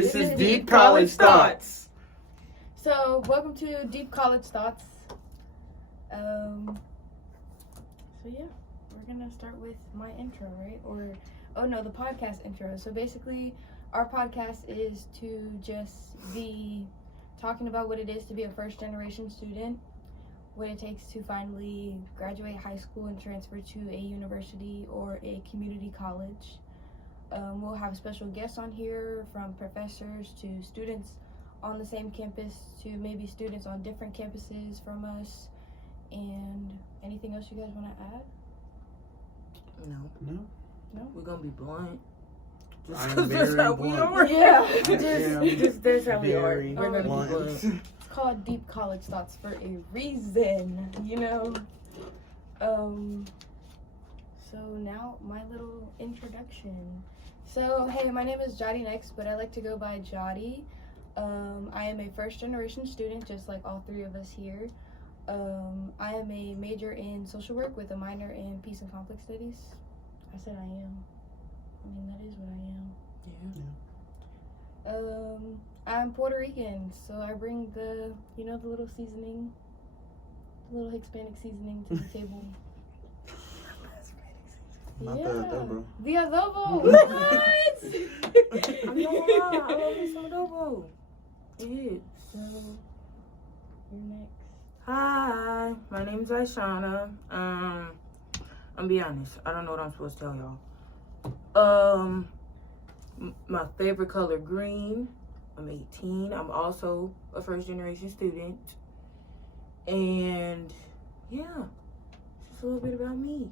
This is Deep College Thoughts. So, welcome to Deep College Thoughts. So yeah, we're gonna start with my intro, right? The podcast intro. So basically, our podcast is to just be talking about what it is to be a first-generation student, what it takes to finally graduate high school and transfer to a university or a community college. We'll have special guests on here, from professors to students on the same campus to maybe students on different campuses from us. And anything else you guys want to add? No. We're gonna be blunt. Just I'm 'cause that's very how we blunt. are. Yeah. Just that's how we are. Very We're gonna blunt. be blunt. It's called Deep College Thoughts for a reason, you know? So now my little introduction. So, hey, my name is Jody next, but I like to go by Jody. I am a first-generation student, just like all three of us here. I am a major in social work with a minor in peace and conflict studies. I said I am. I mean, that is what I am. I'm Puerto Rican, so I bring the little seasoning, the little Hispanic seasoning to the table. Not the adobo. The adobo. What? I'm not gonna lie, I love me some adobo. It is. So, you're next. Hi, my name's Aishana. I'm be honest, I don't know what I'm supposed to tell y'all. My favorite color, green. I'm 18. I'm also a first generation student. And yeah, just a little bit about me.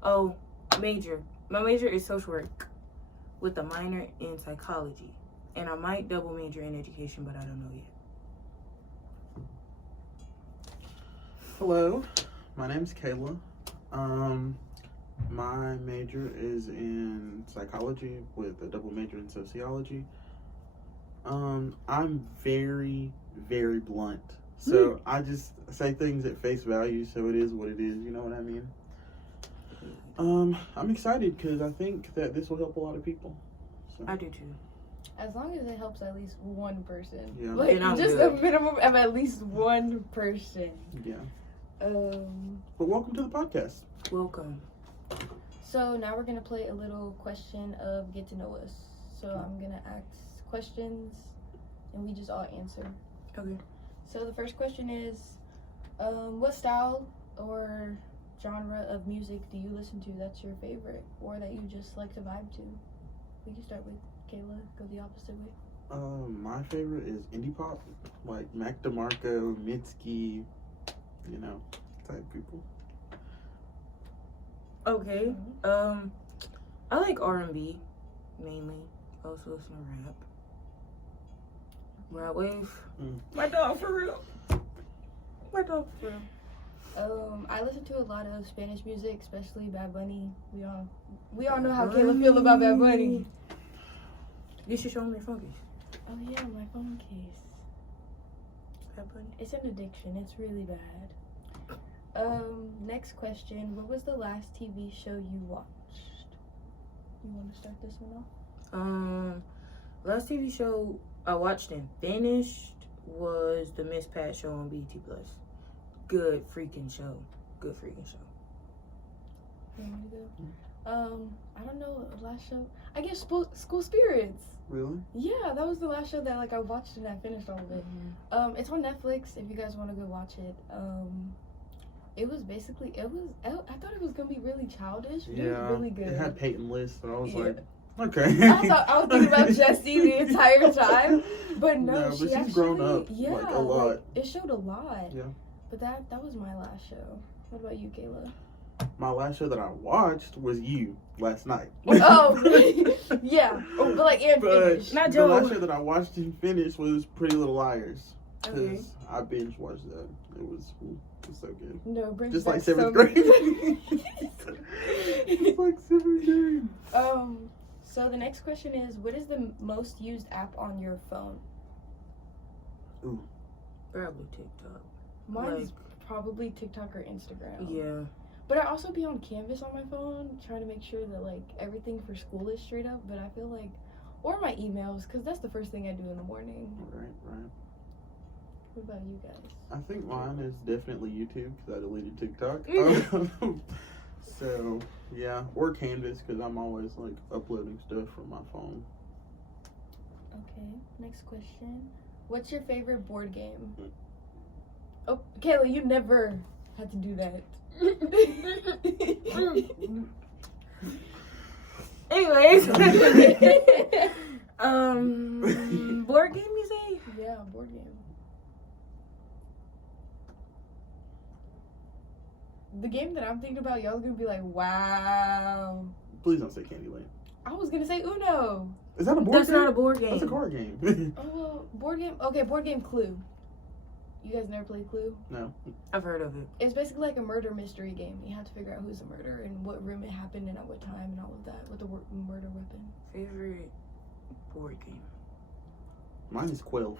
Oh, major. My major is social work with a minor in psychology. And I might double major in education, but I don't know yet. Hello, my name's Kayla. My major is in psychology with a double major in sociology. I'm very, very blunt. So I just say things at face value, so it is what it is, you know what I mean? I'm excited because I think that this will help a lot of people. So. I do too. As long as it helps at least one person. Yeah. Like, Then I'm just good. a minimum of at least one person. Yeah. But welcome to the podcast. Welcome. So now we're gonna play a little question of get to know us. So I'm gonna ask questions, and we just all answer. Okay. So the first question is, what style or genre of music do you listen to that's your favorite, or that you just like to vibe to? We can start with Kayla. Go the opposite way. My favorite is indie pop, like Mac DeMarco, Mitski, type people. Okay. I like R&B mainly. I also listen to rap. Rap wave. My dog for real. My dog for real. I listen to a lot of Spanish music, especially Bad Bunny. We all know how Kayla feel about Bad Bunny. You should show me your phone case. Oh yeah, my phone case. Bad Bunny. It's an addiction. It's really bad. Next question. What was the last TV show you watched? You want to start this one off? Last TV show I watched and finished was the Miss Pat show on BET Plus. Good freaking show. Good freaking show. You want me to go? I don't know. Last show. I guess School Spirits. Really? Yeah, that was the last show that I watched and I finished all of it. It's on Netflix if you guys want to go watch it. It was basically I thought it was gonna be really childish, but it was really good. It had Peyton List, and I was like, okay. I was thinking about Jessie the entire time, but no, but she's grown up like a lot. It showed a lot. Yeah. But that was my last show. What about you, Kayla? My last show that I watched was You last night. Oh, yeah. Oh, but finished. Not the Joe. last show that I watched and finished was Pretty Little Liars. Because Okay. I binge watched that. It was so good. No, bring Just back like so 7th many- grade. It's like 7th grade. So the next question is, what is the most used app on your phone? Ooh. Probably TikTok. Mine's probably TikTok or Instagram. Yeah. But I also be on Canvas on my phone, trying to make sure that everything for school is straight up. But I feel like Or my emails, because that's the first thing I do in the morning. Right. What about you guys? I think mine is definitely YouTube because I deleted TikTok. So, yeah. Or Canvas because I'm always, like, uploading stuff from my phone. Okay, next question. What's your favorite board game? Oh, Kayla, you never had to do that. Anyways. Board game, you say? Yeah, board game. The game that I'm thinking about, y'all are gonna be like, wow. Please don't say Candyland. I was gonna say Uno. Is that a board That's game? not a board game. That's a card game. Oh, well, board game? Okay, board game Clue. You guys never played Clue? No. I've heard of it. It's basically like a murder mystery game. You have to figure out who's the murderer and what room it happened in at what time and all of that with the murder weapon. Favorite board game? Mine is Quelf.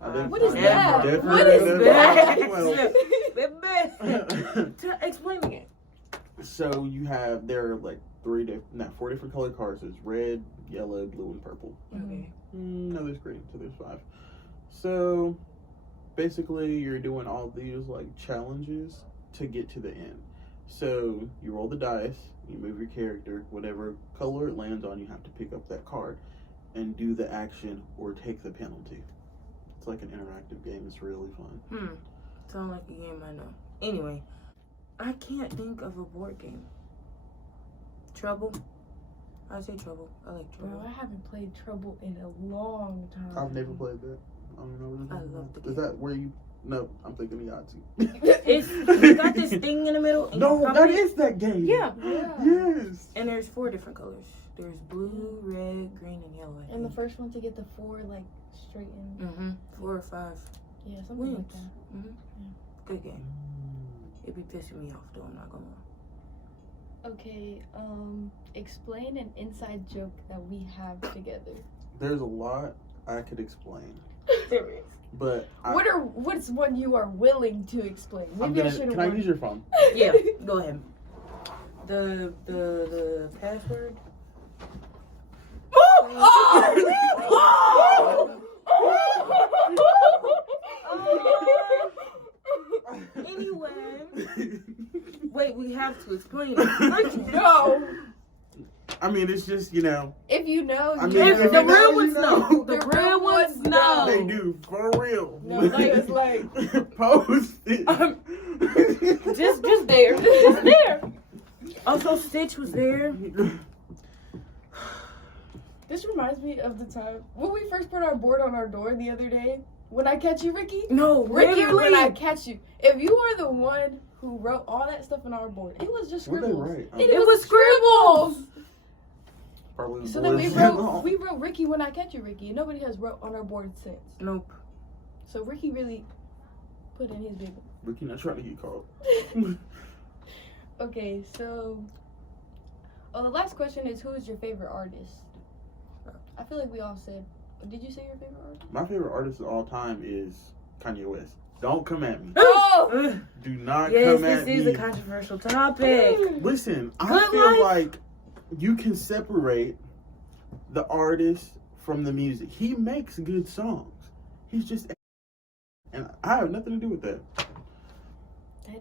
What is that? What is that? Explain again. So you have, there are like 4 different colored cards. There's red, yellow, blue, and purple. Okay. No, there's green, so there's 5. So basically you're doing all these like challenges to get to the end. So you roll the dice, you move your character, whatever color it lands on, you have to pick up that card and do the action or take the penalty. It's like an interactive game. It's really fun. Sound like a game I know. Anyway, I can't think of a board game. Trouble? I say Trouble. I like Trouble. Bro, I haven't played Trouble in a long time. I've never played that. I don't know what it is. I love the Is game. that where you... No, I'm thinking of Yahtzee. It's you got this thing in the middle. And No, you that pop it. is that game. Yeah. Yes. And there's 4 different colors. There's blue, red, green, and yellow. And the first one to get the 4 like straight in. 4 or 5 Yeah, something like wins. that. Good game. It be pissing me off though. I'm not gonna lie. Okay, explain an inside joke that we have together. There's a lot I could explain. There is. But What's one you are willing to explain? Maybe can I use your phone? Yeah, go ahead. The password. Anyway, wait, we have to explain it. No. I mean, it's just, you know. If you know, I you mean, know. if you The know, real you ones know. know. The real ones know. They do, for real. No, it's like Post it. Just there. Just there. Also, Stitch was there. This reminds me of the time when we first put our board on our door the other day. When I catch you, Ricky. No, Ricky, really? when I catch you. If you are the one who wrote all that stuff on our board, it was just What they scribbles. write? It was scribbles. Probably the So then boys. we wrote Ricky when I catch you, Ricky, and nobody has wrote on our board since. Nope. So Ricky really put in his big. Ricky not trying to get caught. Okay, so the last question is, who is your favorite artist? I feel like we all said. Did you say your favorite artist? My favorite artist of all time is Kanye West. Don't come at me. Oh! Do not Yes, come at this is me. a controversial topic. Listen, I Good feel life. like you can separate the artist from the music. He makes good songs. He's just, and I have nothing to do with that. That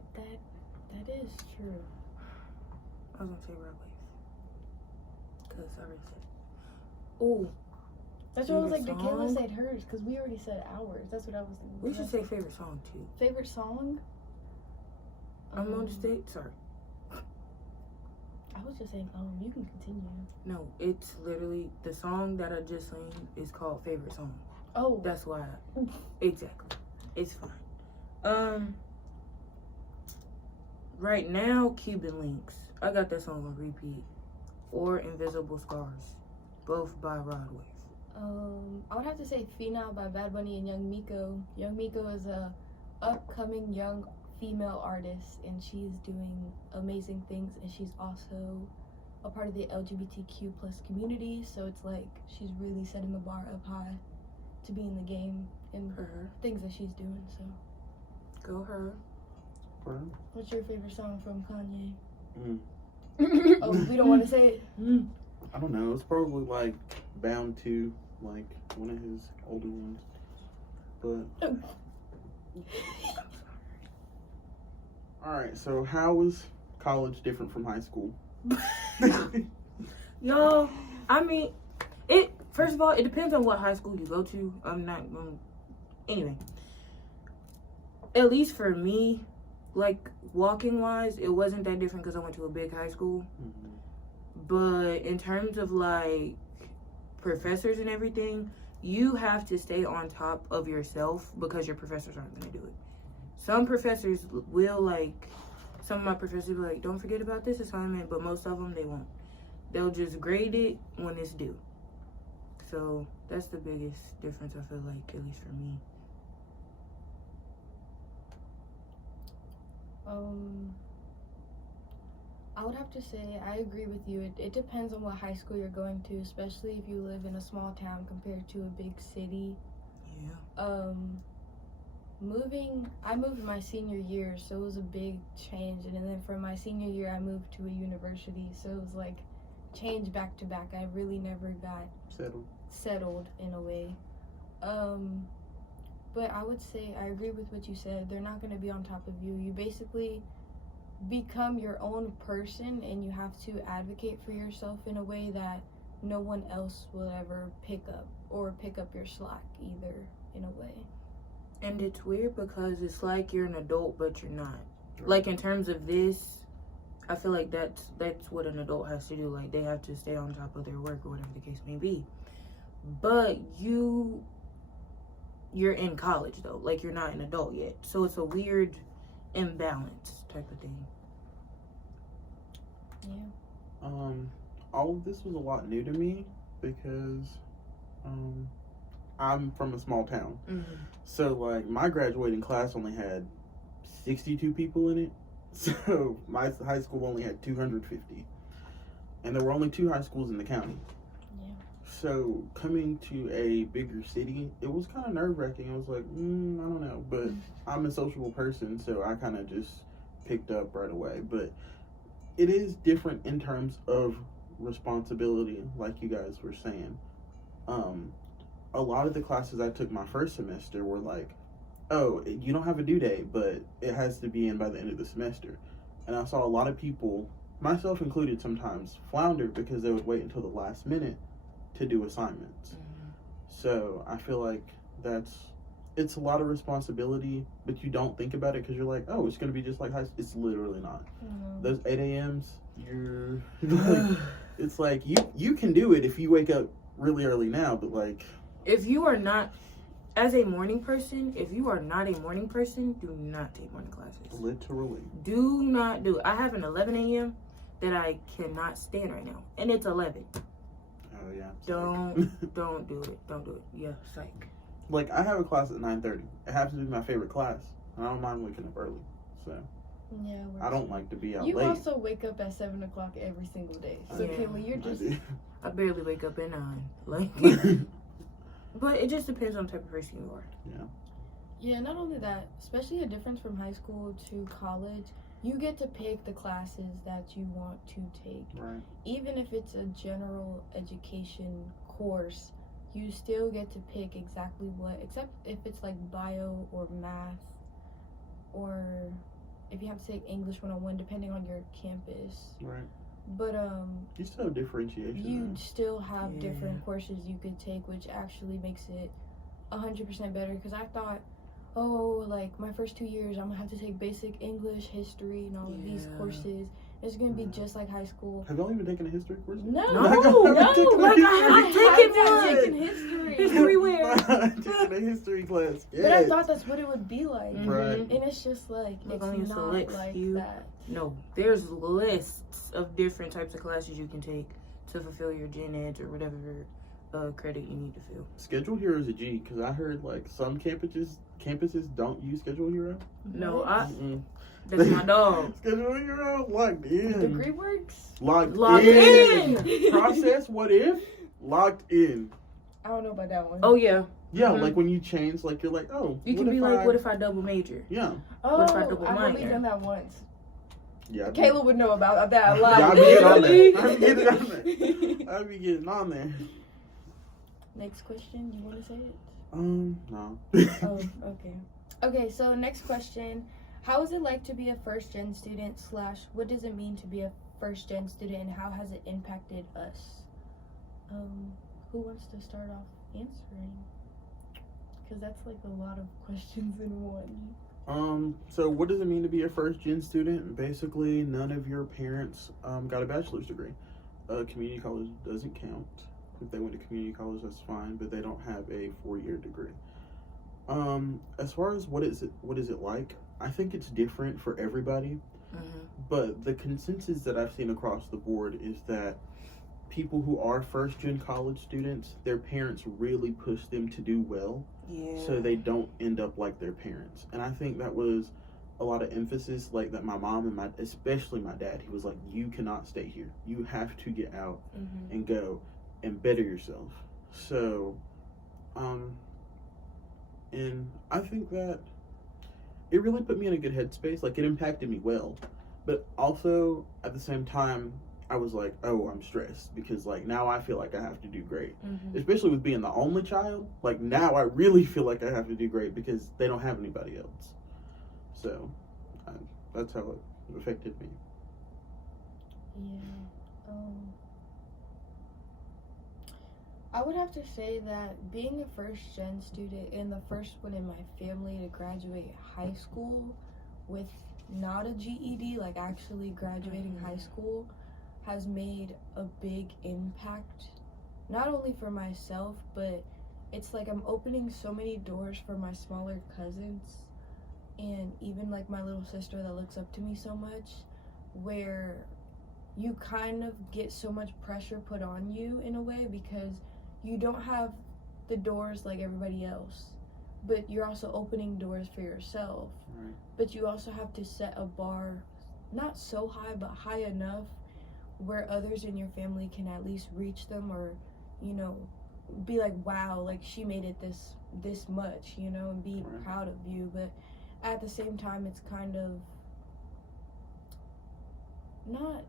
is true. I was gonna say Rob Wave. Because I already said. Ooh, That's what I was like. Favorite Did Kayla song? said hers? Because we already said ours. That's what I was thinking. we should say favorite song too. Favorite song? I'm on the stage. Sorry. I was just saying, you can continue. No, it's literally the song that I just sang is called favorite song. Oh. That's why. Exactly. It's fine. Right now, Cuban Links. I got that song on repeat. Or Invisible Scars. Both by Rod Wave. I would have to say Phenom by Bad Bunny and Young Miko. Young Miko is a upcoming young female artist, and she's doing amazing things, and she's also a part of the LGBTQ plus community, so it's like she's really setting the bar up high to be in the game and For her. things that she's doing. So Go her. what's your favorite song from Kanye? Mm. Oh, we don't want to say it. I don't know. It's probably like Bound to, like one of his older ones. But all right. So how is college different from high school? Y'all, I mean, it. First of all, it depends on what high school you go to. Anyway, at least for me, like walking wise, it wasn't that different because I went to a big high school. Mm-hmm. But in terms of like professors and everything, you have to stay on top of yourself because your professors aren't going to do it. Some professors will, like, some of my professors will be like, don't forget about this assignment, but most of them, they won't. They'll just grade it when it's due. So that's the biggest difference, I feel like, at least for me. I would have to say I agree with you. It depends on what high school you're going to, especially if you live in a small town compared to a big city. Yeah. I moved my senior year, so it was a big change, and then for my senior year I moved to a university, so it was like change back to back. I really never got settled in a way. But I would say I agree with what you said. They're not going to be on top of you. You basically become your own person, and you have to advocate for yourself in a way that no one else will ever pick up your slack either, in a way. And it's weird because it's like you're an adult, but you're not. Like, in terms of this, I feel like that's what an adult has to do. Like, they have to stay on top of their work or whatever the case may be. But you're in college, though. Like, you're not an adult yet. So it's a weird imbalance type of thing. Yeah. All of this was a lot new to me because I'm from a small town. Mm-hmm. So, like, my graduating class only had 62 people in it. So, my high school only had 250. And there were only 2 high schools in the county. Yeah. So, coming to a bigger city, it was kind of nerve-wracking. I was like, I don't know. But I'm a sociable person, so I kind of just picked up right away. But it is different in terms of responsibility, like you guys were saying. A lot of the classes I took my first semester were like, oh, you don't have a due date, but it has to be in by the end of the semester. And I saw a lot of people, myself included sometimes, flounder because they would wait until the last minute to do assignments. Mm-hmm. So I feel like it's a lot of responsibility, but you don't think about it because you're like, oh, it's going to be just like high school. It's literally not. Mm-hmm. Those 8 a.m.s, you're like, it's like you can do it if you wake up really early now, but like, if you are not, as a morning person, if you are not a morning person, do not take morning classes. Literally. Do not do it. I have an 11 a.m. that I cannot stand right now, and it's 11. Oh yeah. Don't do it. Don't do it. Yeah, psych. Like, I have a class at 9:30. It happens to be my favorite class, and I don't mind waking up early. So Yeah. I don't like to be out You late. also wake up at 7 o'clock every single day. So Yeah, Kayla, you're just. I barely wake up at 9. Like, but it just depends on the type of person you are. Yeah, not only that, especially a difference from high school to college, you get to pick the classes that you want to take. Right. Even if it's a general education course, you still get to pick exactly what, except if it's like bio or math, or if you have to take English 101, depending on your campus. Right. But You still have differentiation. you still have Yeah. different courses you could take, which actually makes it 100% better. Because I thought, oh, like my first 2 years, I'm gonna have to take basic English, history, and all of these Yeah. courses. It's gonna be just like high school. Have y'all even taken a history course? No, No, no, like I haven't taken history. History where? Taking a history class. Yes. But I thought that's what it would be like. Right. And it's just like, Like it's only a not select like few. that. No, there's lists of different types of classes you can take to fulfill your gen eds or whatever credit you need to fill. Schedule Hero is a G, because I heard like some campuses don't use Schedule Hero. No, Mm-mm. that's my dog. Schedule Hero locked in. Degree works? Locked in. Process what if locked in. I don't know about that one. Oh yeah, Yeah, Mhm. like when you change, like you're like, oh, you what can be if like, what if I double major? Yeah, Oh, what if I double I've only minor? done that once. yeah. Kayla would know about that a lot. Yeah, I be getting on that. I be getting on that. I be getting on there. Next question. You want to say it? No. Oh, okay. Okay, so next question. How is it like to be a first-gen student / what does it mean to be a first-gen student, and how has it impacted us? Who wants to start off answering? Because that's like a lot of questions in one. So what does it mean to be a first-gen student? Basically, none of your parents got a bachelor's degree. Community college doesn't count. If they went to community college, that's fine, but they don't have a 4-year degree. As far as what is it like, I think it's different for everybody. But the consensus that I've seen across the board is that people who are first-gen college students, their parents really push them to do well, so they don't end up like their parents. And I think that was a lot of emphasis, like that my mom and especially my dad, he was like, you cannot stay here. You have to get out and go and better yourself. So, and I think that it really put me in a good headspace. Like, it impacted me well. But also, at the same time, I was like, oh, I'm stressed. Because, like, now I feel like I have to do great. Especially with being the only child. Like, now I really feel like I have to do great because they don't have anybody else. So, that's how it affected me. Yeah. I would have to say that being a first-gen student and the first one in my family to graduate high school with not a GED, like actually graduating high school, has made a big impact, not only for myself, but it's like I'm opening so many doors for my smaller cousins and even like my little sister that looks up to me so much, where you kind of get so much pressure put on you in a way because you don't have the doors like everybody else, but you're also opening doors for yourself. Right. But you also have to set a bar, not so high, but high enough where others in your family can at least reach them, or, you know, be like, wow, like she made it this much, you know, and be proud of you. But at the same time, it's kind of not,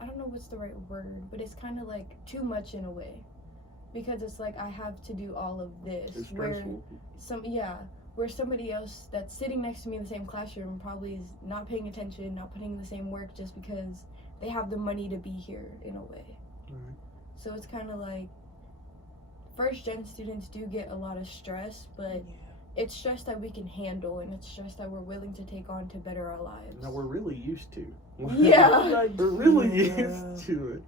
I don't know what's the right word, but it's kind of like too much in a way. Because it's like I have to do all of this. It's stressful. Where somebody else that's sitting next to me in the same classroom probably is not paying attention, not putting in the same work just because they have the money to be here in a way. Right. So it's kind of like first-gen students do get a lot of stress, but it's stress that we can handle, and it's stress that we're willing to take on to better our lives. That we're really used to. Yeah. Like, we're really used to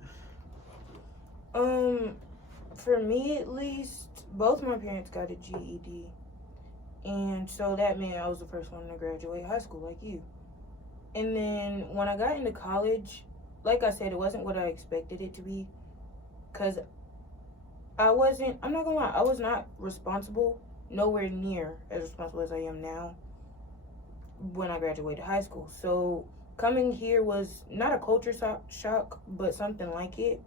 it. For me, at least, both my parents got a GED. And so that meant I was the first one to graduate high school, like you. And then when I got into college, like I said, it wasn't what I expected it to be. Because I'm not gonna lie, I was not responsible, nowhere near as responsible as I am now when I graduated high school. So coming here was not a culture shock, but something like it.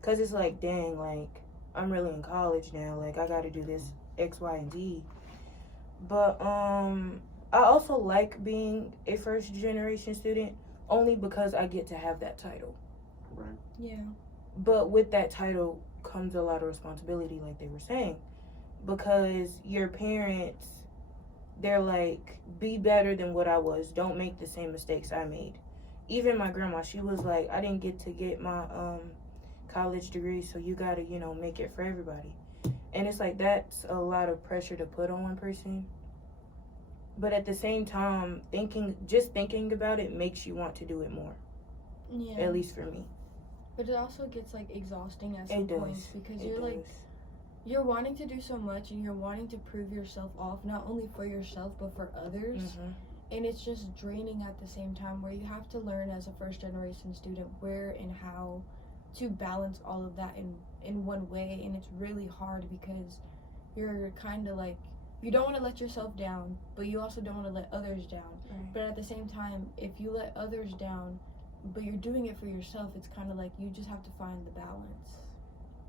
Because it's like, dang, like, I'm really in college now. Like, I got to do this X, Y, and Z. But I also like being a first-generation student only because I get to have that title. Right. Yeah. But with that title comes a lot of responsibility, like they were saying. Because your parents, they're like, be better than what I was. Don't make the same mistakes I made. Even my grandma, she was like, I didn't get to get my college degree, so you gotta, you know, make it for everybody. And it's like, that's a lot of pressure to put on one person. But at the same time, just thinking about it makes you want to do it more. Yeah. At least for me. But it also gets like exhausting at some points because you're wanting to do so much and you're wanting to prove yourself off, not only for yourself but for others. And it's just draining at the same time, where you have to learn as a first generation student where and how to balance all of that in one way. And it's really hard because you're kind of like, you don't want to let yourself down, but you also don't want to let others down. But at the same time, if you let others down but you're doing it for yourself, it's kind of like you just have to find the balance.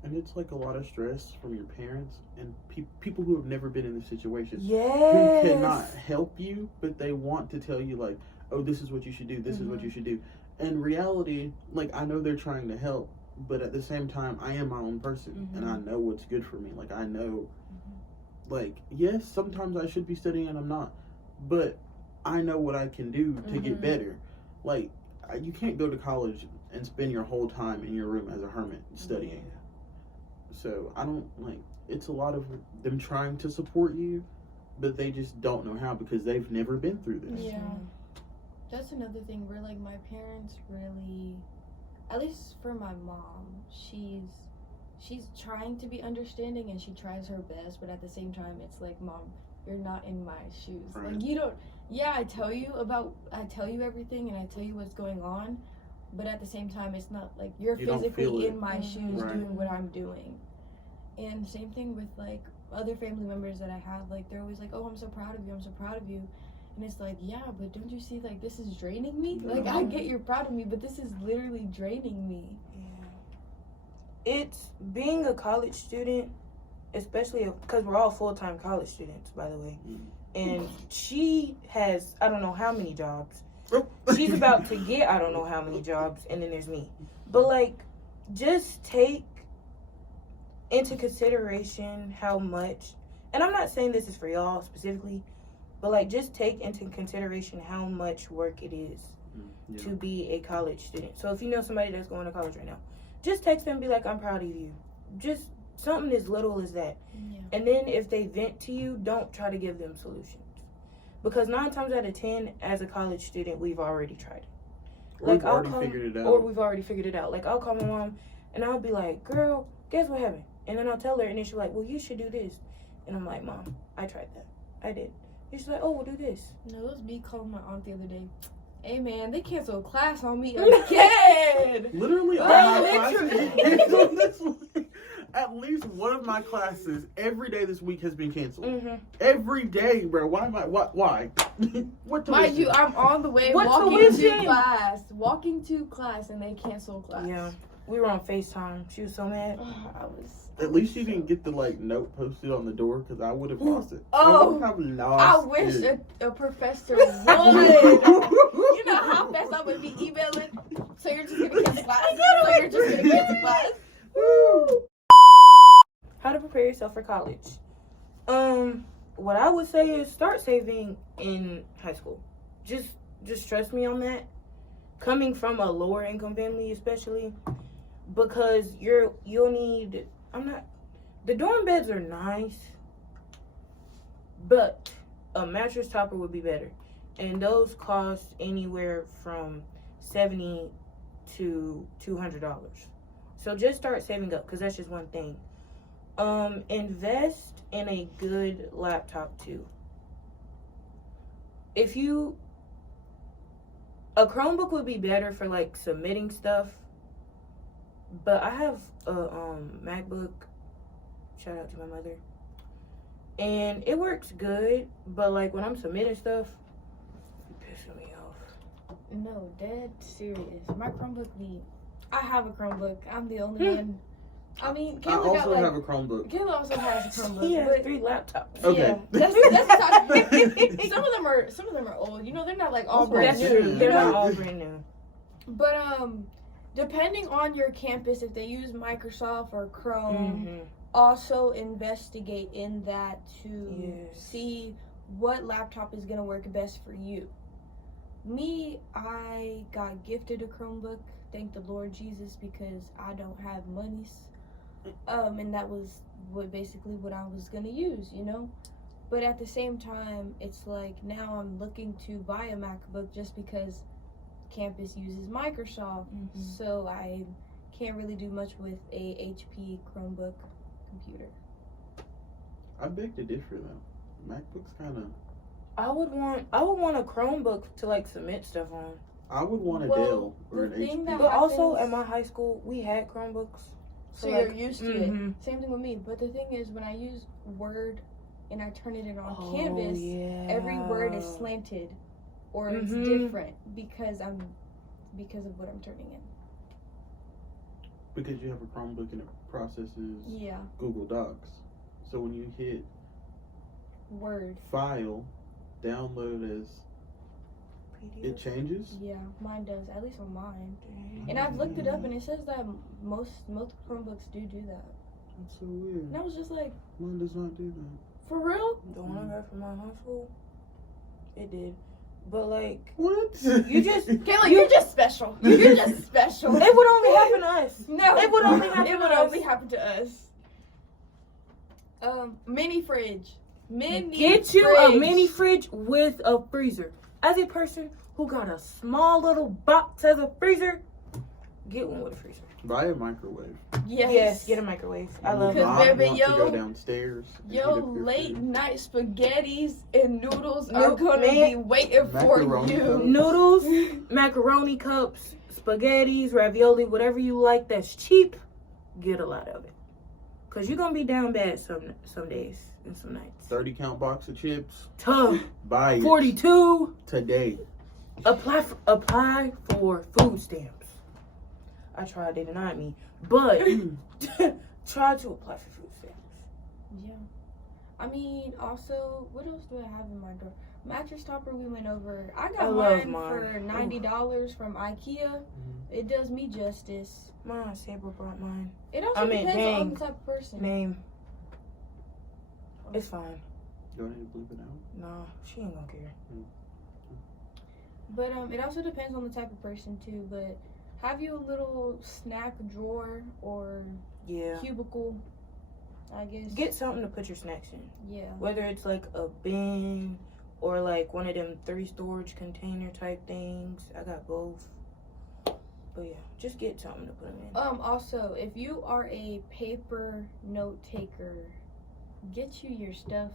And it's like a lot of stress from your parents and people who have never been in this situation. Yes. Who cannot help you, but they want to tell you, like, oh, this is what you should do, this is what you should do. In reality, like, I know they're trying to help, but at the same time, I am my own person, and I know what's good for me. Like, I know, like, yes, sometimes I should be studying and I'm not, but I know what I can do to get better. Like, you can't go to college and spend your whole time in your room as a hermit studying. So I don't, like, it's a lot of them trying to support you, but they just don't know how because they've never been through this. Yeah. That's another thing where, like, my parents really, at least for my mom, she's trying to be understanding and she tries her best, but at the same time, it's like, Mom, you're not in my shoes. Right. Like, you don't, yeah, I tell you everything and I tell you what's going on, but at the same time, it's not like you're You don't feel physically it. in my shoes Right. doing what I'm doing. And same thing with, like, other family members that I have, like, they're always like, oh, I'm so proud of you, I'm so proud of you. And it's like, yeah, but don't you see, like, this is draining me? Like, I get you're proud of me, but this is literally draining me. Yeah. It's being a college student, especially because we're all full-time college students, by the way. And she has, I don't know how many jobs. She's about to get, I don't know how many jobs, and then there's me. But, like, just take into consideration how much, and I'm not saying this is for y'all specifically, but, like, just take into consideration how much work it is to be a college student. So if you know somebody that's going to college right now, just text them and be like, I'm proud of you. Just something as little as that. Yeah. And then if they vent to you, don't try to give them solutions. Because 9 times out of 10, as a college student, we've already tried it. Or we've already figured it out. Or we've already figured it out. Like, I'll call my mom, and I'll be like, girl, guess what happened? And then I'll tell her, and then she's like, well, you should do this. And I'm like, Mom, I tried that. I did. And she's like, oh, we'll do this. No, it was me calling my aunt the other day. Hey, man, they canceled class on me again. Literally, all my classes get canceled this week. At least one of my classes every day this week has been canceled. Every day, bro. Why am I? Why? What tuition? Mind you, I'm on the way What walking tuition? to class, and they canceled class. Yeah. We were on FaceTime. She was so mad. At least you didn't get the note posted on the door because I would have lost it. Oh, I would have lost I wish it. a professor would. You know how fast I would be emailing. So you're just gonna cancel class. So you're just gonna cancel class. How to prepare yourself for college. What I would say is start saving in high school. Just trust me on that. Coming from a lower income family, especially, because you'll need. The dorm beds are nice, but a mattress topper would be better, and those cost anywhere from $70 to $200. So just start saving up, because that's just one thing. Invest in a good laptop too. A Chromebook would be better for like submitting stuff, but I have a MacBook, shout out to my mother, and it works good, but like when I'm submitting stuff, it's pissing me off. No, dead serious. My Chromebook I have a Chromebook. I'm the only one. I mean, I Kayla also have a Chromebook. Kayla also has a Chromebook. He has but 3 laptops. Okay. Yeah, that's some of them are old. You know, they're not like all brand That's new. true. You They're know? not all brand new. But depending on your campus, if they use Microsoft or Chrome, also investigate in that to see what laptop is gonna work best for you. Me, I got gifted a Chromebook. Thank the Lord Jesus, because I don't have monies. And that was what I was gonna use, you know. But at the same time, it's like now I'm looking to buy a MacBook just because campus uses Microsoft, so I can't really do much with a HP Chromebook computer. I beg to differ though. MacBook's kind of. I would want a Chromebook to like submit stuff on. I would want a Dell or an HP. But also at my high school, we had Chromebooks. So you're used to it. Same thing with me. But the thing is, when I use Word and I turn it in on Canvas, every word is slanted or it's different because of what I'm turning in. Because you have a Chromebook and it processes Google Docs. So when you hit Word, File, Download as It changes? Yeah, mine does. At least on mine. And I've looked it up, and it says that most Chromebooks do that. That's so weird. And I was just like, Mine does not do that. for real? The one I got from my high school, it did. But like, What? you just Kayla, you're just special. You're just special. it would only happen to us. No, It would only happen It to would us. only happen to us. Mini fridge. Get you a mini fridge with a freezer. As a person who got a small little box as a freezer, get one with a freezer. Buy a microwave. Yes. Get a microwave. I You love do it. Cause not baby, want to yo- go downstairs. and heat up your Late food. night spaghettis and noodles are Nope, gonna man. be waiting for Macaroni you. cups. Noodles, macaroni cups, spaghettis, ravioli, whatever you like that's cheap, get a lot of it. Cause you're gonna be down bad some days and some nights. 30 count box of chips. Tough. Buy it 42. today. Apply for food stamps. I tried, they denied me. But try to apply for food stamps. Yeah. I mean, also, what else do I have in my drawer? Mattress topper we went over. I got I love mine for mine. $90 from IKEA. It does me justice. Mine, Saber brought mine. It also I mean, depends on dang. the type of person. Name. It's fine. Do I need to bleep it out? No, she ain't gonna care. But it also depends on the type of person too. But have you a little snack drawer or Yeah. cubicle? I guess. Get something to put your snacks in. Yeah. Whether it's like a bin or like one of them 3 storage container type things. I got both. But yeah, just get something to put them in. Also, if you are a paper note taker, get you your stuff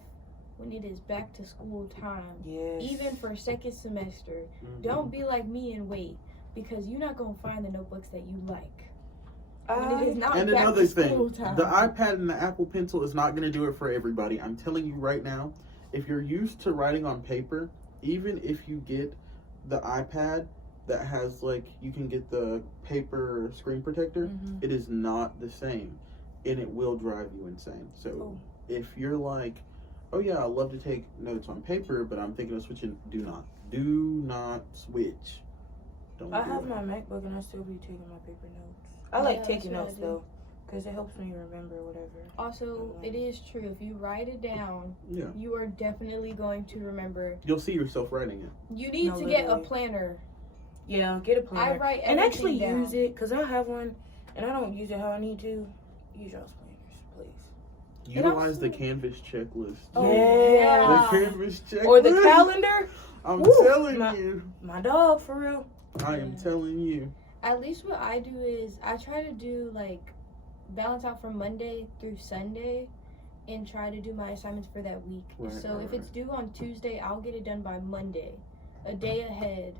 when it is back to school time. Yes. Even for second semester. Mhm. Don't be like me and wait, because you're not gonna find the notebooks that you like. When it is not And back another to school thing, time. the iPad and the Apple Pencil is not going to do it for everybody. I'm telling you right now, if you're used to writing on paper, even if you get the iPad that has, like, you can get the paper screen protector, Mhm. it is not the same. And it will drive you insane. So Oh. if you're like, oh yeah, I love to take notes on paper, but I'm thinking of switching, do not switch. Don't I do have it. my MacBook and I still be taking my paper notes. I like Yeah, taking that's what I notes do. though, because it helps me remember whatever. Also, it is true. If you write it down, Yeah. you are definitely going to remember. You'll see yourself writing it. You need No, to get a literally. planner. Yeah, get a planner. I write and actually everything down. use it, because I have one and I don't use it how I need to. Use y'all's planners, please. Utilize the also- Canvas checklist. Oh, Yeah. The Canvas checklist. Or the calendar. I'm Woo, telling my- you. My dog, for real. I am Yeah. telling you. At least what I do is I try to do like balance out from Monday through Sunday and try to do my assignments for that week. Right, So right, if it's due on Tuesday, I'll get it done by Monday. A day ahead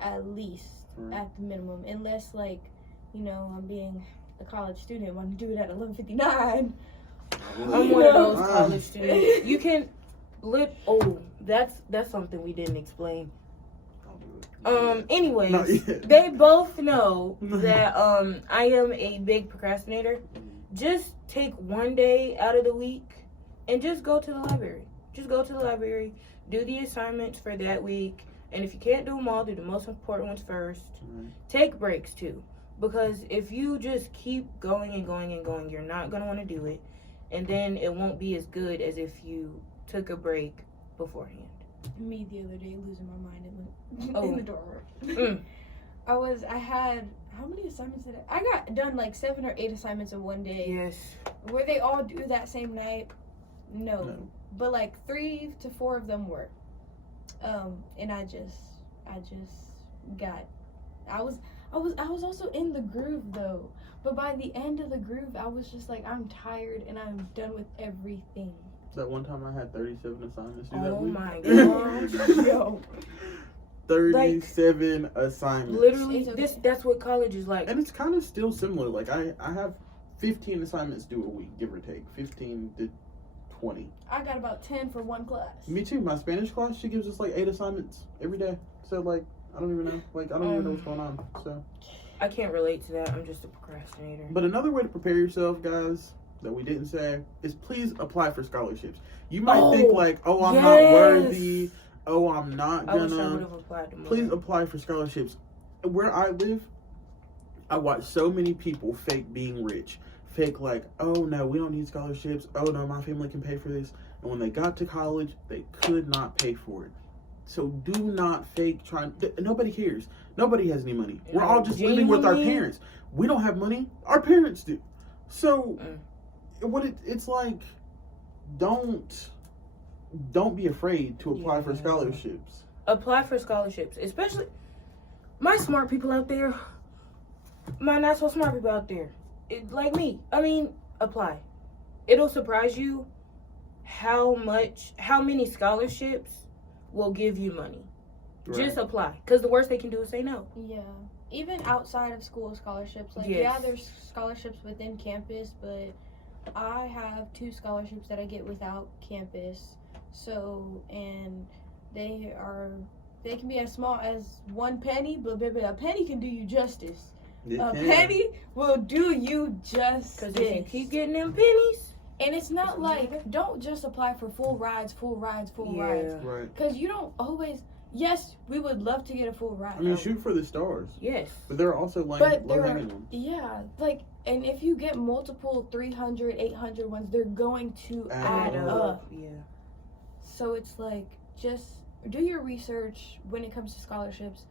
at least, Right. at the minimum. Unless like, I'm being a college student, want to do it at 11:59. I'm one of those Ah. college students. You can that's something we didn't explain. I'll do it. Anyways, Not yet. they both know that I am a big procrastinator. Just take one day out of the week and just go to the library. Just go to the library, do the assignments for that week, and if you can't do them all, do the most important ones first. Right. Take breaks too, because if you just keep going and going and going, you're not going to want to do it, and then it won't be as good as if you took a break beforehand. Me the other day losing my mind in Oh. the dorm room. Mm. I had how many assignments did I got done like 7 or 8 assignments in one day. Yes. Were they all due that same night? No. No. But like 3 to 4 of them were. And I just got I was also in the groove though. But by the end of the groove I was just like, I'm tired and I'm done with everything. That one time I had 37 assignments due that Oh week. my gosh. Yo. 37 assignments. Literally, It's okay. that's what college is like. And it's kind of still similar. Like, I have 15 assignments due a week, give or take. 15 to 20. I got about 10 for one class. Me too. My Spanish class, she gives us like 8 assignments every day. So, like, I don't even know. Like, I don't even know what's going on. So, I can't relate to that. I'm just a procrastinator. but another way to prepare yourself, guys, that we didn't say, is please apply for scholarships. You might think like, oh, I'm not yes. worthy oh, I'm not I wish I would gonna. have applied to more. Please apply for scholarships. Where I live, I watch so many people fake being rich. Fake like, oh no, we don't need scholarships. Oh no, my family can pay for this. And when they got to college, they could not pay for it. So do not fake trying. Nobody cares. Nobody has any money. We're all just living with our parents. We don't have money. Our parents do. So it's like, don't be afraid to apply for scholarships. Apply for scholarships, especially my smart people out there. My not so smart people out there, like me. I mean, apply. It'll surprise you how many scholarships will give you money. Right. Just apply, because the worst they can do is say no. Yeah. Even outside of school scholarships, like there's scholarships within campus, but I have 2 scholarships that I get without campus. So, and they can be as small as 1 penny, but baby, a penny can do you justice. Penny will do you justice. Because if you keep getting them pennies. And it's not like, don't just apply for full rides. Right. Because you don't always, yes, we would love to get a full ride. I mean, shoot for the stars. Yes. But there are also low-hanging ones. Yeah, like, and if you get multiple 300, 800 ones, they're going to add up. Yeah. So it's like, just do your research when it comes to scholarships,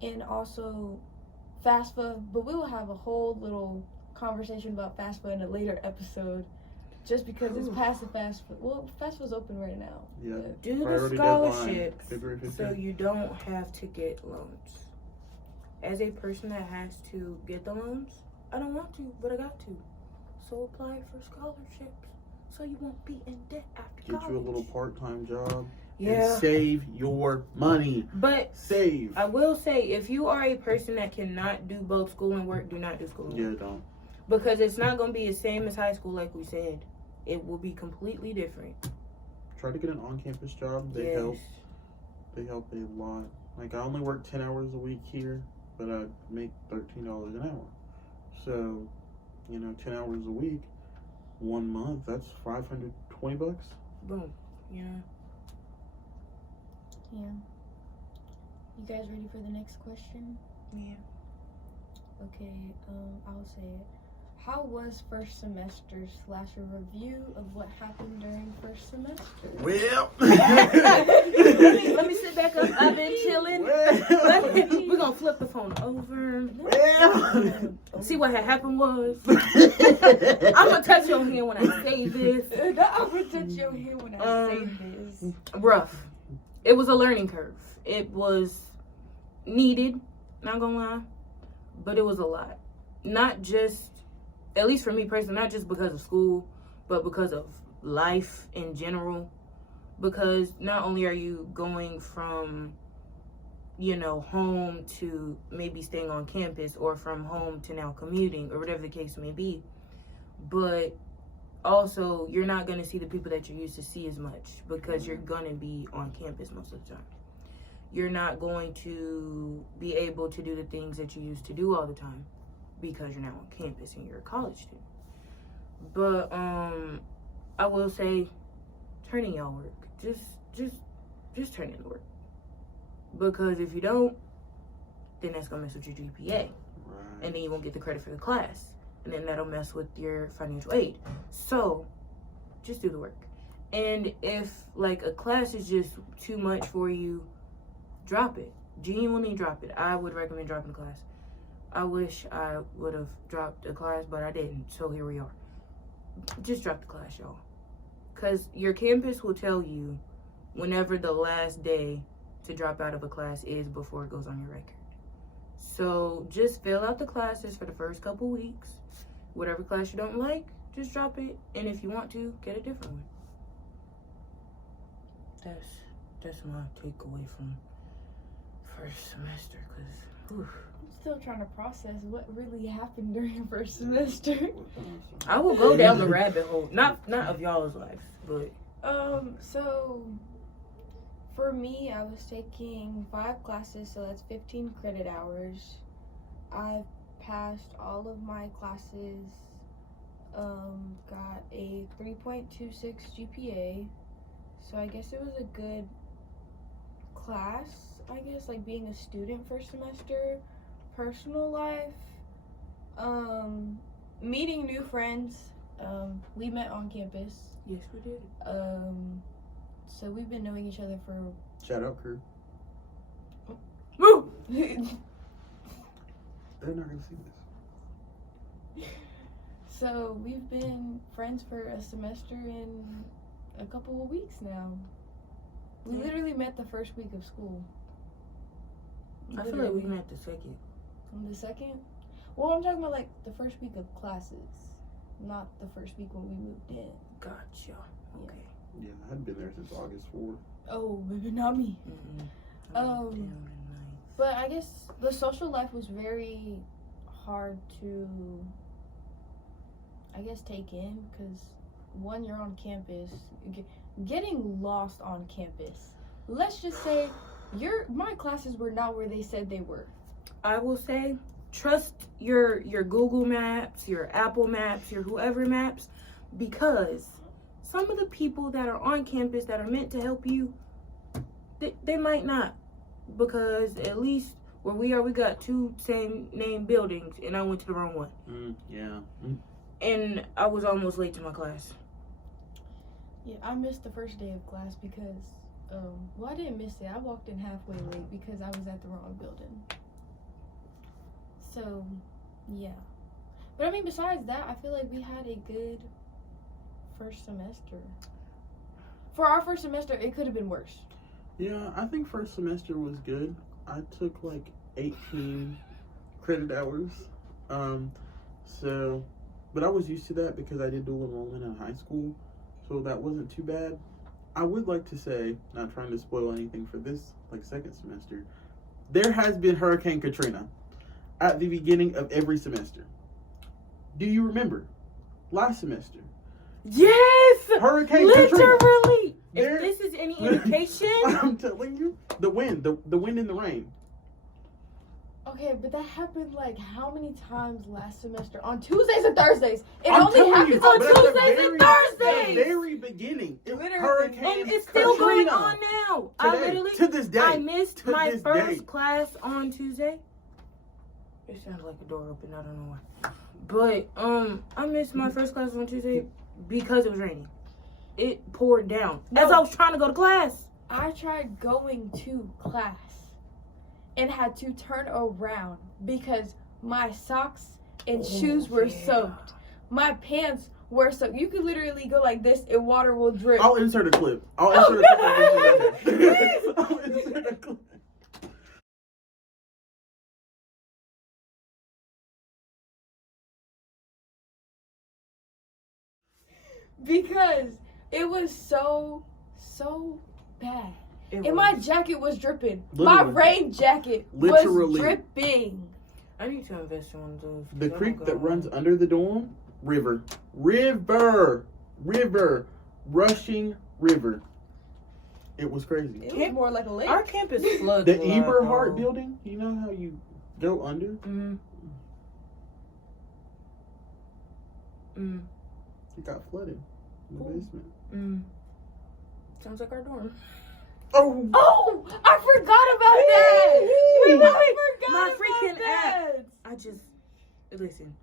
and also FAFSA. But we will have a whole little conversation about FAFSA in a later episode, just because it's past the FAFSA. Well, FAFSA's open right now. Yeah. Do the scholarships so you don't have to get loans. As a person that has to get the loans, I don't want to, but I got to. So apply for scholarships so you won't be in debt after college. Get you a little part-time job. Yeah. And save your money. But save. I will say, if you are a person that cannot do both school and work, do not do school and work. Yeah, don't. Because it's not going to be the same as high school, like we said. It will be completely different. Try to get an on-campus job. They help. They help a lot. Like, I only work 10 hours a week here, but I make $13 an hour. So, 10 hours a week, 1 month, that's $520. Boom. Yeah. Yeah. You guys ready for the next question? Yeah. Okay, I'll say it. How was first semester / a review of what happened during first semester? Well, let me sit back up. I've been chilling. We're gonna flip the phone over. Well, see what had happened was. I'm gonna touch your hand when I say this. I'm gonna touch your hand when I say this. Rough. It was a learning curve. It was needed. Not gonna lie, but it was a lot. Not just, at least for me personally, not just because of school, but because of life in general. Because not only are you going from, home to maybe staying on campus, or from home to now commuting, or whatever the case may be, but also you're not going to see the people that you used to see as much, because you're going to be on campus most of the time. You're not going to be able to do the things that you used to do all the time, because you're now on campus and you're a college student. But I will say, turn in your work. Just turn in the work. Because if you don't, then that's gonna mess with your GPA. Right. And then you won't get the credit for the class. And then that'll mess with your financial aid. So just do the work. And if like a class is just too much for you, drop it. Genuinely drop it. I would recommend dropping the class. I wish I would have dropped a class, but I didn't. So here we are. Just drop the class, y'all. Because your campus will tell you whenever the last day to drop out of a class is before it goes on your record. So just fill out the classes for the first couple weeks. Whatever class you don't like, just drop it. And if you want to, get a different one. That's my takeaway from first semester. Because I'm still trying to process what really happened during first semester. I will go down the rabbit hole. Not of y'all's lives, but so for me, I was taking 5 classes, so that's 15 credit hours. I've passed all of my classes, got a 3.26 GPA, so I guess it was a good class, I guess, like being a student first semester, personal life, meeting new friends. We met on campus. Yes, we did. So we've been knowing each other for. Shout out, crew. Woo! They're not gonna see this. So we've been friends for a semester and a couple of weeks now. We literally met the first week of school. I feel like we met the second. On the second? Well, I'm talking about like the first week of classes, not the first week when we moved in. Gotcha. Okay. Yeah, I hadn't been there since August 4th. Oh, maybe not me. But I guess the social life was very hard to, I guess, take in because one, you're on campus, getting lost on campus. Let's just say my classes were not where they said they were. I will say, trust your Google Maps, your Apple Maps, your whoever maps, because some of the people that are on campus that are meant to help you, they might not. Because at least where we are, we got 2 same name buildings, and I went to the wrong one. Yeah. And I was almost late to my class. Yeah, I missed the first day of class because, well, I didn't miss it. I walked in halfway late because I was at the wrong building. So, yeah. But I mean, besides that, I feel like we had a good first semester. For our first semester, it could have been worse. Yeah, I think first semester was good. I took like 18 credit hours. But I was used to that because I did dual enrollment in high school. So that wasn't too bad. I would like to say, not trying to spoil anything for this like second semester, there has been Hurricane Katrina at the beginning of every semester. Do you remember? Last semester. Yes! Hurricane Literally! Katrina. If this is any indication, I'm telling you, the wind and the rain. Okay, but that happened like how many times last semester? On Tuesdays and Thursdays. It I'm only telling happens you, on but at the Tuesdays and Thursdays. The very beginning. Literally. Hurricane and it's still going Katrina. on now. Today, to this day. I missed my this first day. class on Tuesday. It sounded like a door open. I don't know why. But I missed my first class on Tuesday because it was raining. It poured down as I was trying to go to class. I tried going to class and had to turn around because my socks and shoes were soaked. My pants were soaked. You could literally go like this and water will drip. I'll insert a clip. I'll insert a clip. Because it was so bad. And my jacket was dripping. Literally. My rain jacket Literally. was dripping. I need to invest in one of those. The creek that runs under the dorm, river, rushing river. It was crazy. It was more like a lake. Our campus floods. The Eberhardt building, you know how you go under? It got flooded in the basement. Sounds like our dorm. Oh, I forgot about that. I forgot My about freaking that. app. I just listen.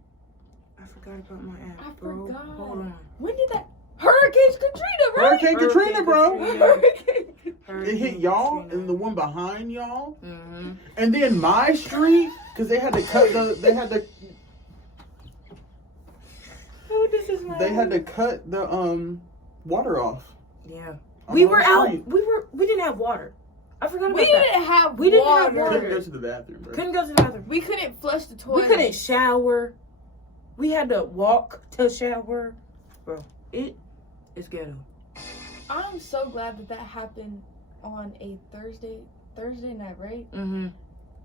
I forgot about my app. I bro. forgot. Hold on. When did that? Hurricane Katrina, right? Hurricane Katrina, bro. Hurricane. It hit y'all and the one behind y'all, Mm-hmm. and then my street because they had to cut Oh, this is my. they had to cut the water off. Yeah. on We our were out. street. We didn't have water. I forgot about We that. didn't have We didn't have water. Couldn't go to the bathroom, bro. Couldn't go to the bathroom. We couldn't flush the We toilet. couldn't shower. We had to walk to shower. Bro, it is ghetto. I'm so glad that happened on a Thursday night, right? Mm-hmm.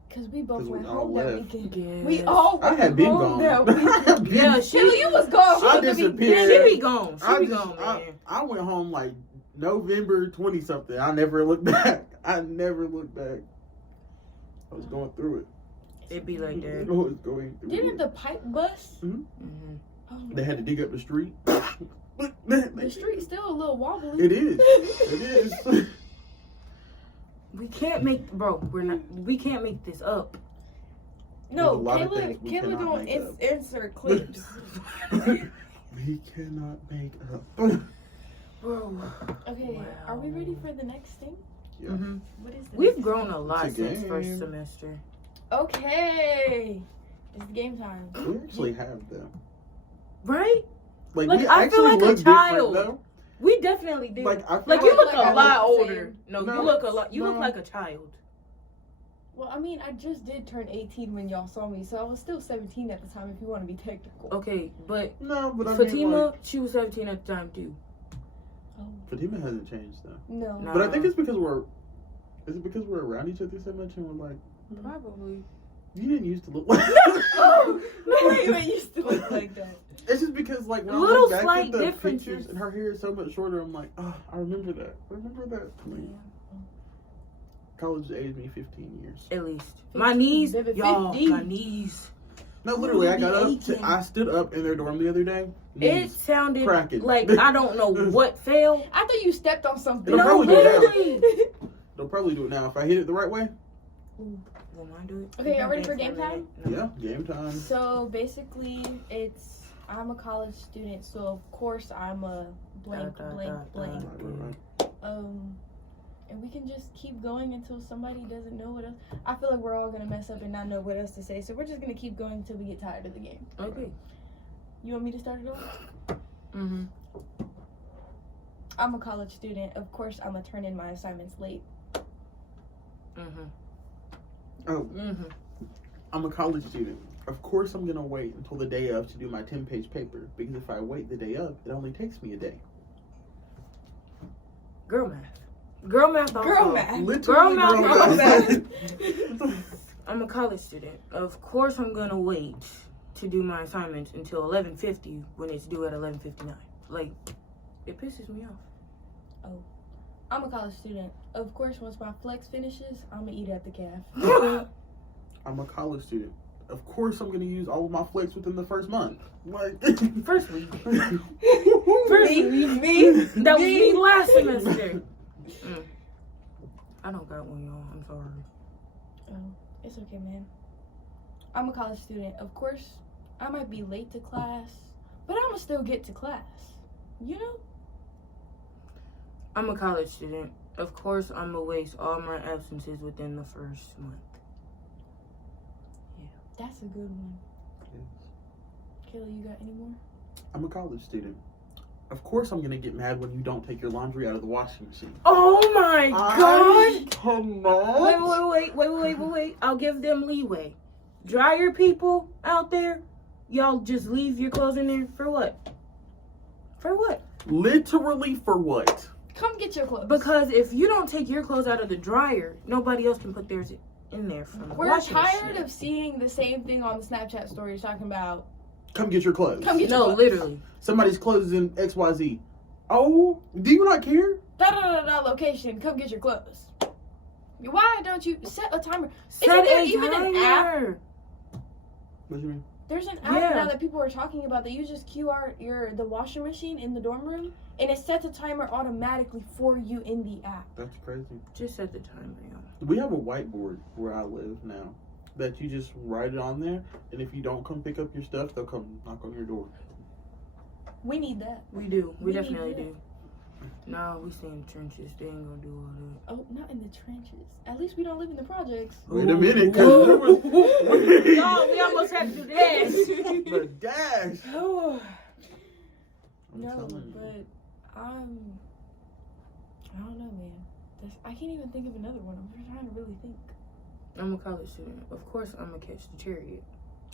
Because we both 'Cause we went all home that left. weekend. Yes. We all I went had been home gone. that weekend. Yeah, She, you was gone. I from the disappeared. beginning. She be gone. She be gone, man. I went home like November 20 something. I never looked back. I was going through it. It be like I that. was going through Didn't it. the pipe bust? Mm-hmm. Oh, They had to dig up the street. the street's still a little wobbly. It is. It is. We can't make, bro. We can't make this up. No, There's a lot of Kayla things we gonna cannot make up. insert clips. We cannot make up. Bro. Okay, are we ready for the next thing? Yeah. Mm-hmm. What is the We've next grown a lot It's a since first game. semester. Okay, it's game time. We actually have them. Right? Like, Look, we I feel actually like a look different, child. though. We definitely do. Like, I feel Like, you look like I a lot look the older. same. No, No. you look a lot. You look No. like a child. Well, I mean, I just did turn 18 when y'all saw me, so I was still 17 at the time. If you want to be technical. Okay, but No, but I Fatima, mean, like, she was 17 at the time too. Oh Fatima hasn't changed, though. no. No. But I think it's because is it because we're around each other so much and we're like, Probably. you didn't used to look like Oh no! Wait, you still look like that. It's just because, like, when I Little look back slight at the differences. pictures and her hair is so much shorter, I'm like, oh, I remember that. Like, college aged me 15 years. At least. My knees, Baby, y'all, 50. my knees. No, literally, I got up. aching. I stood up in their dorm the other day. It Knees sounded cracking. like I don't know what fell. I thought you stepped on something. It'll No, probably do it now. literally. They'll probably do it now if I hit it the right way. Will mine do it? Okay, y'all ready for game time? No. Yeah, game time. So basically, I'm a college student, so of course I'm a blank, blank, blank. Right. And we can just keep going until somebody doesn't know what else. I feel like we're all gonna mess up and not know what else to say, so we're just gonna keep going until we get tired of the game. Okay. You want me to start it off? Mm-hmm. I'm a college student. Of course, I'm gonna turn in my assignments late. Mm-hmm. Oh, Mm-hmm. I'm a college student. Of course, I'm gonna wait until the day of to do my 10-page paper because if I wait the day of, it only takes me a day. Girl math. Girl math also. Girl math. Literally, Girl math. math. I'm a college student. Of course I'm gonna wait to do my assignments until 11:50 when it's due at 11:59. Like, it pisses me off. I'm a college student. Of course, once my flex finishes, I'm gonna eat at the calf. I'm a college student. Of course, I'm gonna use all of my flex within the first month. Like, First week. Me? That was me last semester. I don't got one, y'all. I'm sorry. Oh, it's okay, man. I'm a college student. Of course, I might be late to class, but I'ma still get to class. You know? I'm a college student. Of course, I'm gonna waste all my absences within the first month. That's a good one. Kayla, you got any more? I'm a college student. Of course, I'm gonna get mad when you don't take your laundry out of the washing machine. Oh my god! Cannot. Wait. I'll give them leeway. Dryer people out there, y'all just leave your clothes in there for what? For what? Literally for what? Come get your clothes. Because if you don't take your clothes out of the dryer, nobody else can put theirs in there from the we're washing tired machine. of seeing the same thing on the Snapchat stories talking about Come get your clothes. come get your No, clothes. literally. Somebody's clothes is in XYZ. Oh, do you not care? Da location. Come get your clothes. Why don't you set a timer? Set Isn't there a even an app? timer. What do you mean? There's an app Yeah. now that people are talking about that you just QR the washing machine in the dorm room and it sets a timer automatically for you in the app. That's crazy. Just set the timer, y'all. We have a whiteboard where I live now that you just write it on there, and if you don't come pick up your stuff, they'll come knock on your door. We need that. We do. We We need definitely that. do. No, we stay in the trenches. They ain't gonna do all Oh, not in the trenches. At least we don't live in the projects. Wait a minute, because there was that. Y'all, we almost had to do this. the dash. Oh. I'm No, telling you. but I don't know, man. I can't even think of another one. I'm just trying to really think. I'm a college student. Of course, I'm gonna catch the chariot.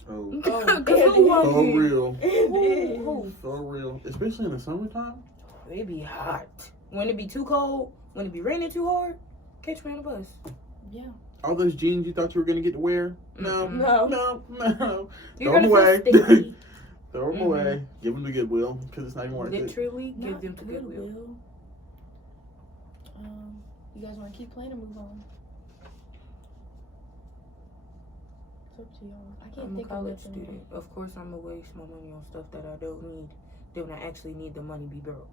Oh, Cause who won't so be? real. Who? So real. Especially in the summertime. It be hot. When it be too cold, when it be raining too hard, catch me on a bus. Yeah. All those jeans you thought you were going to get to wear? No. No. No. You're Throw them gonna away. feel sticky. Throw them away. Give them to Goodwill because it's not even worth it. Literally, give Not them to Goodwill. Goodwill. You guys want to keep playing or move on? It's up to y'all. I can't I'm a think of college nothing student. Of course, I'm gonna waste my money on stuff that I don't need. Then when I actually need the money, be broke.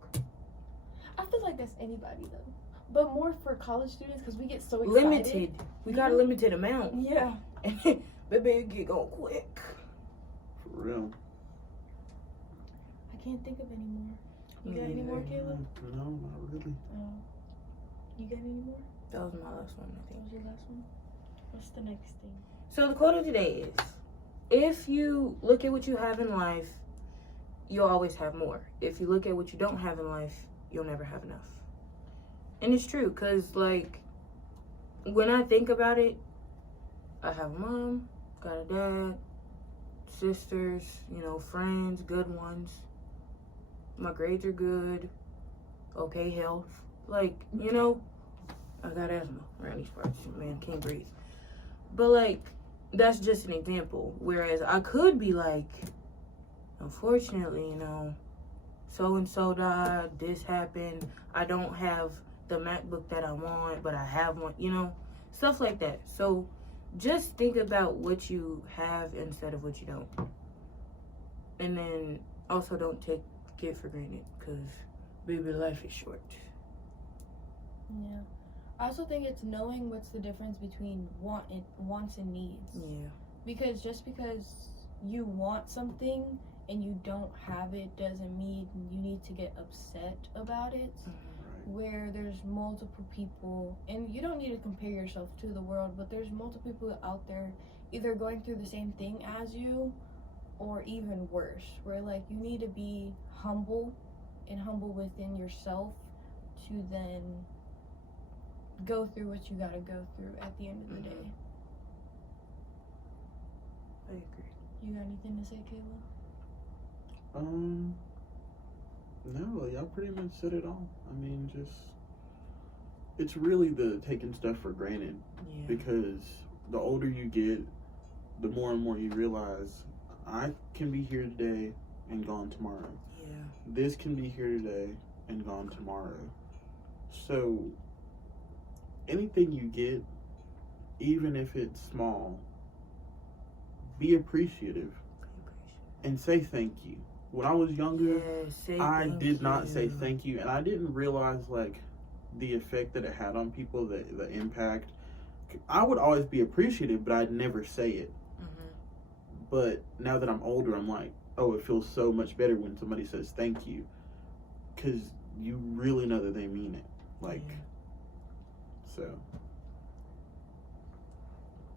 I feel like that's anybody though. But more for college students because we get so excited. Limited. We got a limited amount. Yeah. And baby, it get going quick. For real. I can't think of any more. You got any more, Kayla? No, not really. Oh. You got any more? That was my last one, I That think. was your last one? What's the next thing? So the quote of today is, if you look at what you have in life, you'll always have more. If you look at what you don't have in life, you'll never have enough. And it's true, because, like, when I think about it, I have a mom, got a dad, sisters, you know, friends, good ones. My grades are good, okay health. Like, you know, I got asthma around these parts. Man, can't breathe. But, like, that's just an example. Whereas I could be like, unfortunately, you know, so-and-so died, this happened, I don't have the MacBook that I want, but I have one, you know, stuff like that. So just think about what you have instead of what you don't. And then also don't take it for granted, because baby, life is short. Yeah. I also think it's knowing what's the difference between wants and needs. Yeah. Because just because you want something and you don't have it doesn't mean you need to get upset about it. Where there's multiple people, and you don't need to compare yourself to the world, but there's multiple people out there either going through the same thing as you or even worse, where like you need to be humble and humble within yourself to then go through what you gotta go through at the end of the day. I agree. You got anything to say, Kayla? No, y'all pretty much said it all. I mean, just, it's really the taking stuff for granted. Yeah. Because the older you get, the more and more you realize, I can be here today and gone tomorrow. Yeah. This can be here today and gone tomorrow. So, anything you get, even if it's small, be appreciative and say thank you. When I was younger, I did not say thank you, and I didn't realize like the effect that it had on people, the impact. I would always be appreciative, but I'd never say it. But now that I'm older, I'm like, oh, it feels so much better when somebody says thank you, because you really know that they mean it. Like, so.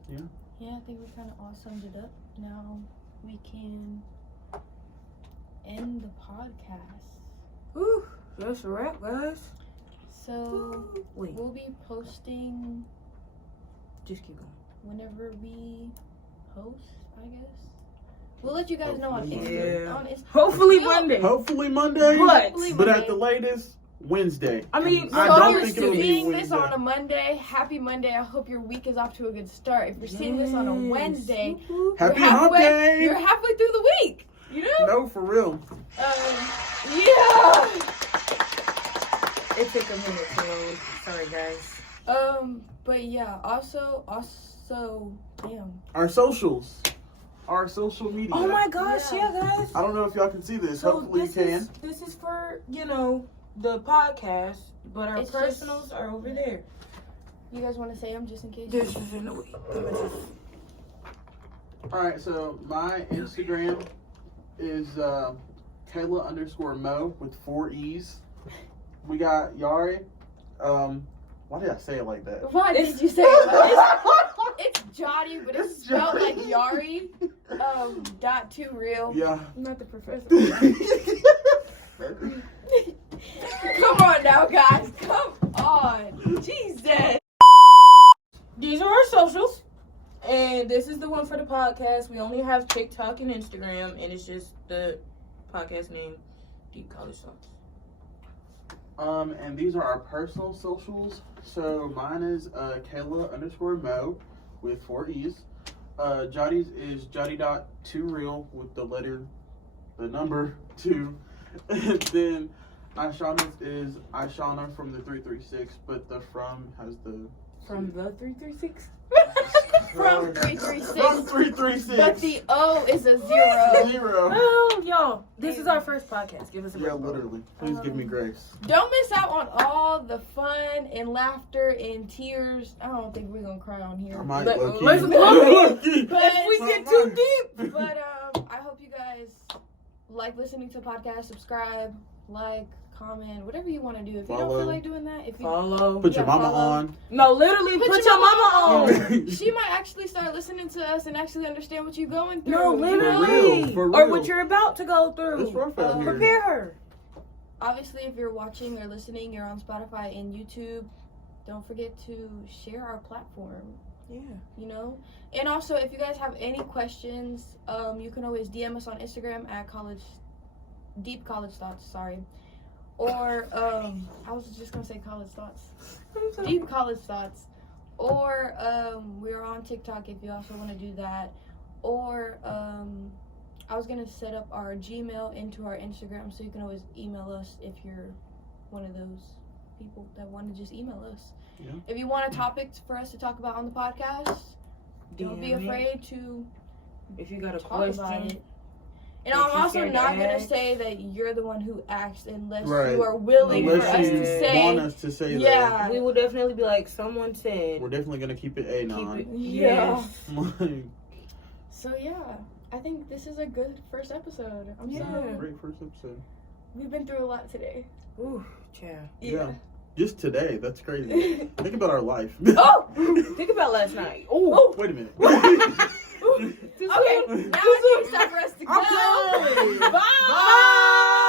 Yeah. Yeah, I think we kind of all summed it up. Now we can end the podcast. Whew, that's a wrap, guys. So Wait, we'll be posting just keep going. whenever we post, I guess. We'll let you guys know on Hopefully Instagram. Monday. On Instagram. Hopefully Monday. Hopefully Monday, But but at the latest, Wednesday. I mean, So I if don't you're think it'll be seeing this Wednesday. on a Monday, happy Monday. I hope your week is off to a good start. If you're seeing this on a Wednesday, Happy you're Hump Day! You're halfway through the week. You know? No, for real. Yeah. It took a minute to load. Sorry, guys. But yeah, also, damn. Our socials. Our social media. Oh my gosh, yeah, guys. I don't know if y'all can see this. So Hopefully you can. This is for, you know, the podcast, but our It's personals just- are over there. You guys want to say them just in case? This is in the way. Alright, so my Instagram is Kayla_Mo with 4 E's. We got Yari. Why did I say it like that? Why did you say it? It's Jotty, but it's spelled like Yari. .2real. Yeah. I'm not the professor. Come on now, guys. Come on. Jesus. These are our socials. And this is the one for the podcast. We only have TikTok and Instagram, and it's just the podcast name, Deep College Thoughts. And these are our personal socials. So mine is Kayla_Mo with 4 E's. Jotty's is Jotty.2real with the number 2. And then Aishana's is Aishana from the 336, but the from has the From the 336? From 336 From 336. But the O is a 0. 0. Oh, y'all, this is our first podcast. Give us a Yeah, break. literally. Please give me grace. Don't miss out on all the fun and laughter and tears. I don't think we're gonna cry on here. I might But low-key. let's- Low-key. But If we get too deep. But I hope you guys like listening to the podcast. Subscribe, like, comment, whatever you want to do. If you don't Follow. feel like doing that, if you Follow. Put your Yeah, mama follow. on. No, literally, put your mama on. she might actually start listening to us and actually understand what you're going through. No, you literally. know? For real. Or what you're about to go through. It's rough out here. Prepare her. Obviously, if you're watching or listening, you're on Spotify and YouTube. Don't forget to share our platform. Yeah. You know, and also if you guys have any questions, you can always DM us on Instagram at Deep College Thoughts. Sorry, or I was just gonna say College Thoughts, Deep College Thoughts, or we're on TikTok if you also want to do that, or I was gonna set up our Gmail into our Instagram so you can always email us if you're one of those people that want to just email us. Yeah. If you want a topic for us to talk about on the podcast, don't be DM it. afraid to If you got a talk about question. it. And If I'm you're also scared to not gonna ask. say that you're the one who asked unless Right. you are willing for Unless us you to say. want us to say Yeah. We will definitely be like, someone that, said. we're definitely gonna keep it Keep anon. it. Yeah. Yes. So yeah, I think this is a good first episode. I'm Yeah. so Great first episode. we've been through a lot today. Ooh, child. Yeah. Just today. That's crazy. Think about our life. Oh! Think about last night. Ooh. Oh! Wait a minute. Okay, now it's time for us to go. Okay. Bye.